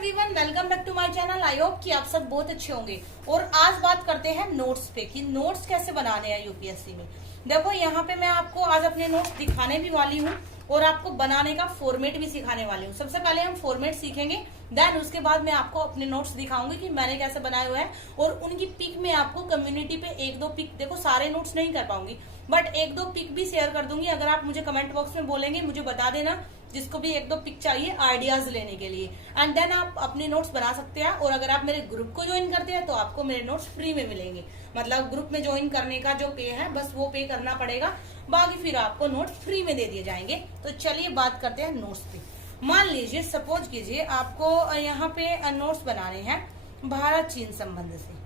Everyone, welcome back to my channel. I hope कि आप सब बहुत अच्छे होंगे। और आज बात करते हैं नोट्स पे कि नोट्स कैसे बनाने हैं यूपीएससी में। देखो यहाँ पे मैं आपको आज अपने नोट्स दिखाने भी वाली हूँ और आपको बनाने का फॉर्मेट भी सिखाने वाली हूँ। सबसे पहले हम फॉर्मेट सीखेंगे, देन उसके बाद मैं आपको अपने नोट्स दिखाऊंगी कि मैंने कैसे बनाए हुए हैं और उनकी पिक में आपको कम्युनिटी पे एक दो पिक, देखो सारे नोट्स नहीं कर पाऊंगी बट एक दो पिक भी शेयर कर दूंगी। अगर आप मुझे कमेंट बॉक्स में बोलेंगे, मुझे बता देना जिसको भी एक दो पिक चाहिए आइडियाज लेने के लिए, एंड देन आप अपने नोट्स बना सकते हैं। और अगर आप मेरे ग्रुप को ज्वाइन करते हैं तो आपको मेरे नोट्स फ्री में मिलेंगे। मतलब ग्रुप में ज्वाइन करने का जो पे है बस वो पे करना पड़ेगा, बाकी फिर आपको नोट्स फ्री में दे दिए जाएंगे। तो चलिए बात करते हैं नोट्स पे। मान लीजिए, सपोज कीजिए आपको यहाँ पे नोट्स बनाने हैं भारत चीन संबंध से।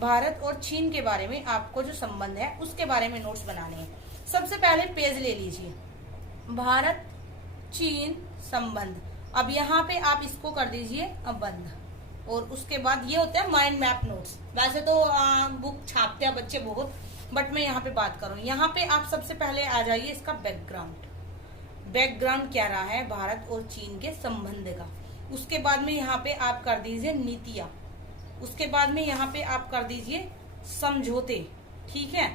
भारत और चीन के बारे में आपको जो संबंध है उसके बारे में नोट्स बनाने हैं। सबसे पहले पेज ले लीजिए, भारत चीन संबंध। अब यहाँ पे आप इसको कर दीजिए बंद। और उसके बाद ये होते हैं माइंड मैप नोट्स। वैसे तो बुक छापते हैं बच्चे बहुत, बट मैं यहाँ पे बात करूँ। यहाँ पे आप सबसे पहले आ जाइए इसका बैकग्राउंड क्या रहा है भारत और चीन के संबंध का। उसके बाद में यहाँ पे आप कर दीजिए नीतियां। उसके बाद में यहाँ पे आप कर दीजिए समझौते, ठीक है।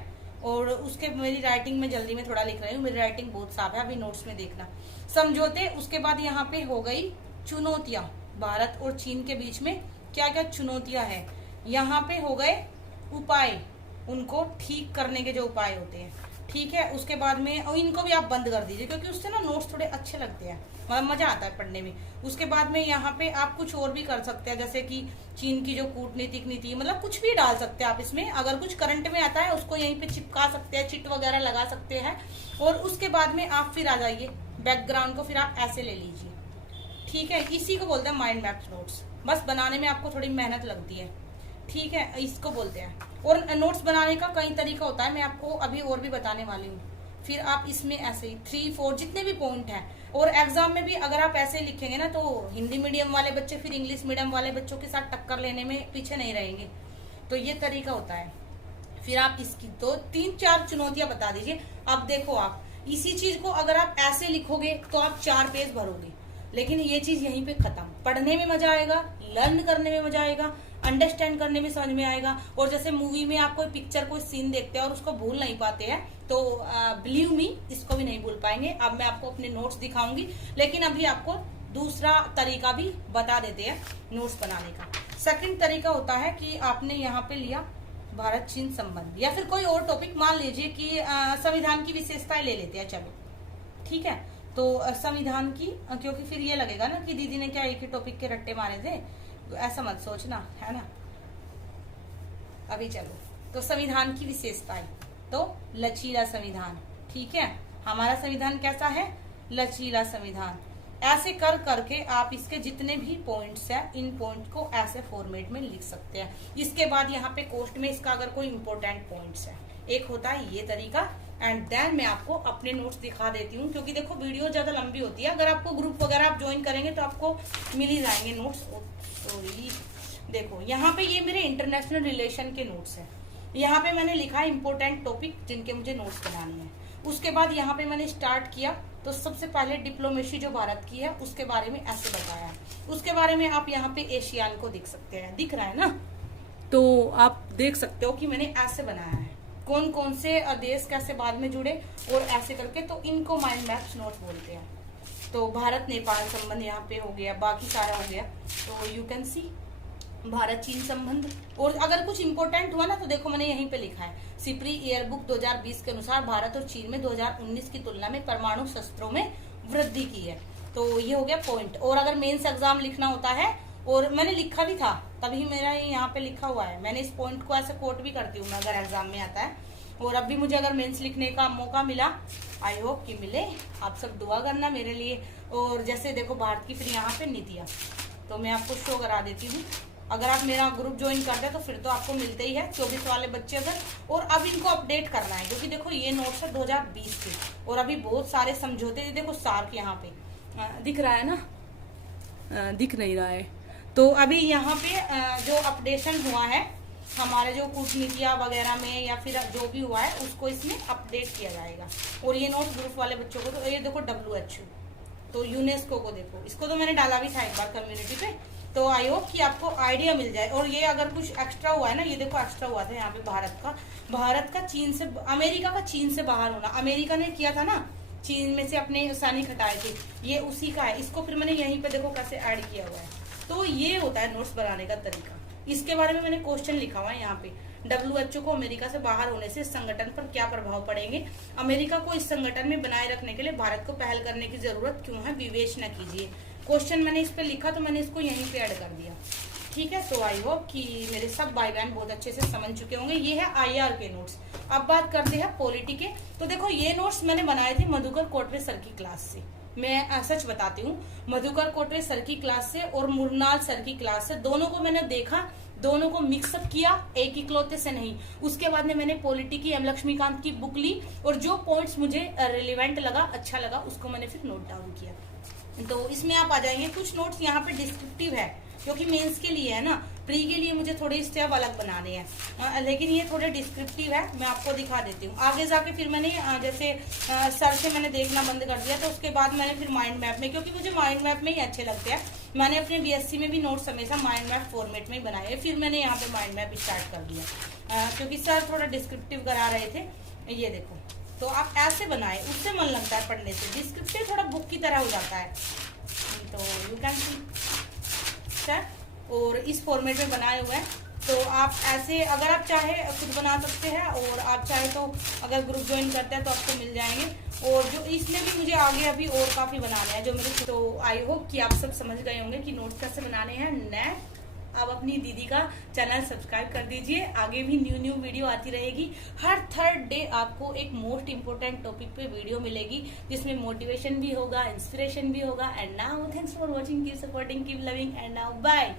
और उसके मेरी राइटिंग में जल्दी में थोड़ा लिख रही हूँ, मेरी राइटिंग बहुत साफ है, अभी नोट्स में देखना। समझौते, उसके बाद यहाँ पे हो गई चुनौतियां। भारत और चीन के बीच में क्या क्या चुनौतियां हैं। यहाँ पे हो गए उपाय, उनको ठीक करने के जो उपाय होते हैं, ठीक है। उसके बाद में और इनको भी आप बंद कर दीजिए क्योंकि उससे ना नोट्स थोड़े अच्छे लगते हैं, मतलब मजा आता है पढ़ने में। उसके बाद में यहाँ पे आप कुछ और भी कर सकते हैं, जैसे कि चीन की जो कूटनीतिक नीति, मतलब कुछ भी डाल सकते हैं आप इसमें। अगर कुछ करंट में आता है उसको यहीं पे चिपका सकते हैं, चिट वगैरह लगा सकते हैं। और उसके बाद में आप फिर आ जाइए बैकग्राउंड को, फिर आप ऐसे ले लीजिए, ठीक है। इसी को बोलते हैं माइंड मैप नोट्स। बस बनाने में आपको थोड़ी मेहनत लगती है, ठीक है, इसको बोलते हैं। और नोट्स बनाने का कई तरीका होता है, मैं आपको अभी और भी बताने वाली हूँ। फिर आप इसमें ऐसे ही 3, 4 जितने भी पॉइंट हैं। और एग्जाम में भी अगर आप ऐसे लिखेंगे ना तो हिंदी मीडियम वाले बच्चे फिर इंग्लिश मीडियम वाले बच्चों के साथ टक्कर लेने में पीछे नहीं रहेंगे। तो ये तरीका होता है। फिर आप इसकी तो 3-4 चुनौतियां बता दीजिए। अब देखो, आप इसी चीज को अगर आप ऐसे लिखोगे तो आप 4 पेज भरोगे, लेकिन ये चीज यहीं पे खत्म। पढ़ने में मजा आएगा, लर्न करने में मजा आएगा, अंडरस्टैंड करने में समझ में आएगा। और जैसे मूवी में आप कोई पिक्चर, कोई सीन देखते हैं और उसको भूल नहीं पाते हैं, तो बिलीव मी, इसको भी नहीं भूल पाएंगे। अब मैं आपको अपने नोट्स दिखाऊंगी, लेकिन अभी आपको दूसरा तरीका भी बता देते हैं नोट्स बनाने का। सेकंड तरीका होता है कि आपने यहाँ पे लिया भारत चीन संबंध, या फिर कोई और टॉपिक, मान लीजिए कि संविधान की विशेषताएं ले लेते हैं, चलो ठीक है। तो संविधान की, क्योंकि फिर ये लगेगा ना कि दीदी ने क्या एक ही टॉपिक के रट्टे मारे थे, तो ऐसा मत सोचना, है ना। अभी चलो, तो संविधान की विशेषताएं, तो लचीला संविधान, ठीक है। हमारा संविधान कैसा है? लचीला संविधान। ऐसे कर करके आप इसके जितने भी पॉइंट्स हैं, इन पॉइंट को ऐसे फॉर्मेट में लिख सकते हैं। इसके बाद यहाँ पे कोस्ट में इसका अगर कोई इंपॉर्टेंट पॉइंट्स है, एक होता है ये तरीका। एंड देन मैं आपको अपने नोट्स दिखा देती हूँ, क्योंकि देखो वीडियो ज्यादा लंबी होती है। अगर आपको ग्रुप वगैरह आप ज्वाइन करेंगे तो आपको मिल ही जाएंगे नोट्स। सॉरी, देखो यहाँ पे ये मेरे इंटरनेशनल रिलेशन के नोट्स हैं। यहाँ पे मैंने लिखा है इंपॉर्टेंट टॉपिक जिनके मुझे नोट्स बनाने हैं। उसके बाद यहाँ पे मैंने स्टार्ट किया, तो सबसे पहले डिप्लोमेसी जो भारत की है उसके बारे में ऐसे बताया। उसके बारे में आप यहाँ पे एशियान को देख सकते हैं, दिख रहा है ना, तो आप देख सकते हो कि मैंने ऐसे बनाया है, कौन कौन से देश कैसे बाद में जुड़े और ऐसे करके, तो इनको माइंड मैप्स नोट बोलते हैं। तो भारत नेपाल संबंध यहाँ पे हो गया, बाकी सारा हो गया। तो यू कैन सी भारत चीन संबंध। और अगर कुछ इंपॉर्टेंट हुआ ना तो देखो मैंने यहीं पे लिखा है, सिप्री ईयरबुक 2020 के अनुसार भारत और चीन में 2019 की तुलना में परमाणु शस्त्रों में वृद्धि की है। तो ये हो गया पॉइंट। और अगर मेंस एग्जाम लिखना होता है, और मैंने लिखा भी था तभी मेरा यहाँ पे लिखा हुआ है, मैंने इस पॉइंट को ऐसे कोट भी करती हूँ अगर एग्जाम में आता है। और अब भी मुझे अगर मेंस लिखने का मौका मिला, आई होप कि मिले, आप सब दुआ करना मेरे लिए। और जैसे देखो भारत की फिर यहाँ पे नीतियाँ, तो मैं आपको शो करा देती हूँ। अगर आप मेरा ग्रुप ज्वाइन करते हैं तो फिर तो आपको मिलते ही है 24 वाले बच्चे अगर। और अब इनको अपडेट करना है, क्योंकि देखो ये नोट्स है 2020 के, और अभी बहुत सारे समझौते, देखो सार्क यहाँ पे दिख रहा है ना, दिख नहीं रहा है। तो अभी यहाँ पे जो अपडेशन हुआ है हमारे जो कूटनीतियाँ वगैरह में या फिर जो भी हुआ है उसको इसमें अपडेट किया जाएगा। और ये नोट ग्रुप वाले बच्चों को, तो ये देखो WHO, तो यूनेस्को को देखो, इसको तो मैंने डाला भी था एक बार कम्युनिटी पे, तो आई होप कि आपको आइडिया मिल जाए। और ये अगर कुछ एक्स्ट्रा हुआ है ना, ये देखो एक्स्ट्रा हुआ था यहाँ पे भारत का चीन से, अमेरिका का चीन से बाहर होना, अमेरिका ने किया था ना, चीन में से अपने सैनिक हटाए थे, ये उसी का है। इसको फिर मैंने यहीं पे देखो कैसे ऐड किया हुआ है। तो ये होता है नोट्स बनाने का तरीका। इसके बारे में मैंने क्वेश्चन लिखा हुआ है यहाँ पे, WHO को अमेरिका से बाहर होने से इस संगठन पर क्या प्रभाव पड़ेंगे, अमेरिका को इस संगठन में बनाए रखने के लिए भारत को पहल करने की जरूरत क्यों है, विवेचना कीजिए। क्वेश्चन मैंने इस पे लिखा तो मैंने इसको यहीं पे ऐड कर दिया। ठीक है, तो आई होप कि मेरे सब भाई बहन बहुत अच्छे से समझ चुके होंगे। ये है IR के नोट्स। अब बात करते हैं पॉलिटी के। तो देखो ये नोट्स मैंने बनाए थे मधुकर कोटरे सर की क्लास से। मैं सच बताती हूँ, मधुकर कोटरे सर की क्लास से और मुरनाल सर की क्लास से, दोनों को मैंने देखा, दोनों को मिक्सअप किया, एक ही क्लोते से नहीं। उसके बाद में मैंने पॉलिटी की M लक्ष्मीकांत की बुक ली और जो पॉइंट्स मुझे रिलेवेंट लगा, अच्छा लगा, उसको मैंने फिर नोट डाउन किया। तो इसमें आप आ जाएंगे। कुछ नोट्स यहाँ पे डिस्क्रिप्टिव है क्योंकि मेंस के लिए है ना, प्री के लिए मुझे थोड़े स्टेप अलग बनाने हैं, लेकिन ये थोड़े डिस्क्रिप्टिव है। मैं आपको दिखा देती हूँ। आगे जाके फिर मैंने जैसे सर से मैंने देखना बंद कर दिया, तो उसके बाद मैंने फिर माइंड मैप में, क्योंकि मुझे माइंड मैप में ही अच्छे लगते हैं, मैंने अपने BSc में भी नोट्स हमेशा माइंड मैप फॉर्मेट में ही बनाए। फिर मैंने यहाँ पे माइंड मैप स्टार्ट कर दिया क्योंकि सर थोड़ा डिस्क्रिप्टिव करा रहे थे। ये देखो, तो आप ऐसे बनाए, उससे मन लगता है पढ़ने से। डिस्क्रिप्टिव थोड़ा बुक की तरह हो जाता है, तो यू कैन सी। और इस फॉर्मेट में बनाए हुए हैं, तो आप ऐसे अगर आप चाहे खुद बना सकते हैं, और आप चाहे तो अगर ग्रुप ज्वाइन करते हैं तो आपको मिल जाएंगे। और जो इसमें भी मुझे आगे अभी और काफी बनाने हैं जो मेरे। तो आई होप कि आप सब समझ गए होंगे कि नोट्स कैसे बनाने हैं। नेक्स्ट आप अपनी दीदी का चैनल सब्सक्राइब कर दीजिए, आगे भी न्यू वीडियो आती रहेगी। हर थर्ड डे आपको एक मोस्ट इंपोर्टेंट टॉपिक पे वीडियो मिलेगी, जिसमें मोटिवेशन भी होगा, इंस्पिरेशन भी होगा। And now thanks for watching, keep supporting, keep loving, and now bye.